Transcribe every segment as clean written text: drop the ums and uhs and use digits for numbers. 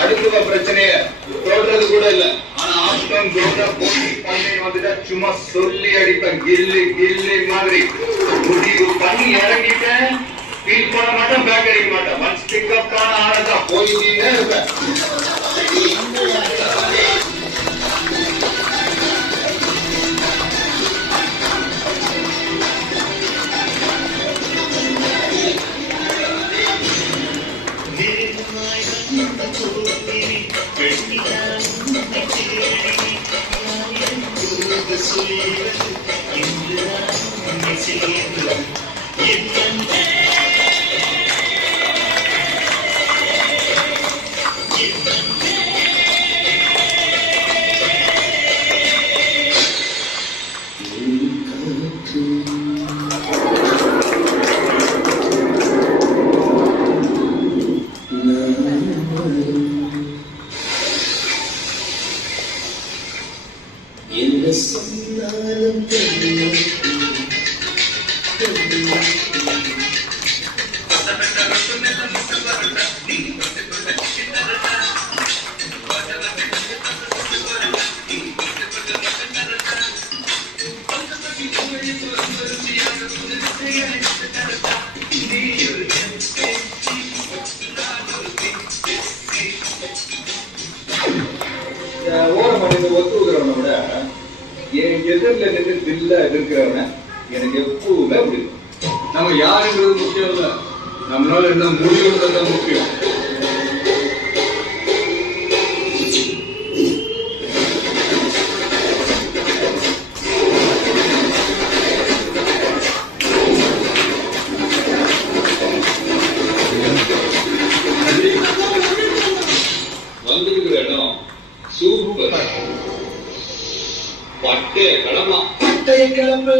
அடுத்த பிரச்சனைய சொல்றது கூட இல்ல. ஆனா ஆப்ஷன் வந்துட்டா சும்மா சொல்லி அடிப்பேன். கில்லி கில்லி மாதிரி முடிவு பண்ணி இறங்கிட்டேன். ஃபீல் பண்ண மாட்டேன், பேக் அடிக்க மாட்டேன். ஒன்ஸ் பிக்கப் ஆன ஆனதான் போயிட்டே இருப்பேன். ஒத்துக்கிறவனை விட என் எதிரில நின்று தில்ல இருக்கிறவன எனக்கு எப்பவுமே பிடிக்கும். நம்ம யாருன்றது முக்கியம் இல்ல, நம்மளால என்ன முடிவுன்றது முக்கியம். வந்திருக்கிற இடம் சூப்பர். பட்டே கிளம்பா, பட்டைய கிளம்பு.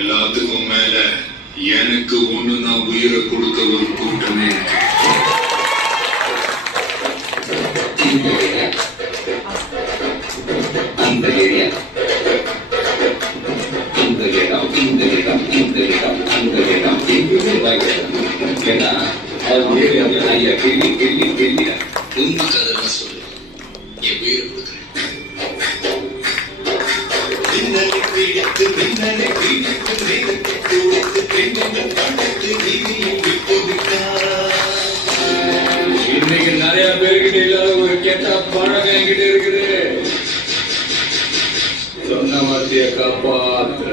எல்லாத்துக்கும் மேல எனக்கு ஒண்ணுதான் உயிரை கொடுக்க ஒரு கூட்டமே இருக்கு. அந்த ஏரியா, இந்த இடம், இந்த இடம், இந்த இடம், அந்த இடம் எங்குமே ஏன்னா ஐயா கேள்வி கேள்வி கேள்வி உண்மை கதை சொல்லு. என் உயிரை கொடுக்குறேன். இன்னைக்கு நிறைய பேர்கிட்ட இல்லாத ஒரு கெட்ட பழக்கம் என்கிட்ட இருக்குது. சொன்ன வார்த்தைய காப்பாற்ற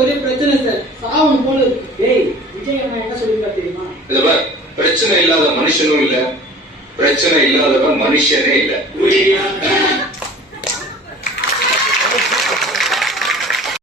ஒரே பிரச்சனை சார், சாவம் போல இருக்கு. விஜய் என்ன சொல்லிருக்கா தெரியுமா? பிரச்சனை இல்லாத மனுஷனும் இல்ல, பிரச்சனை இல்லாதவன் மனுஷனே இல்ல.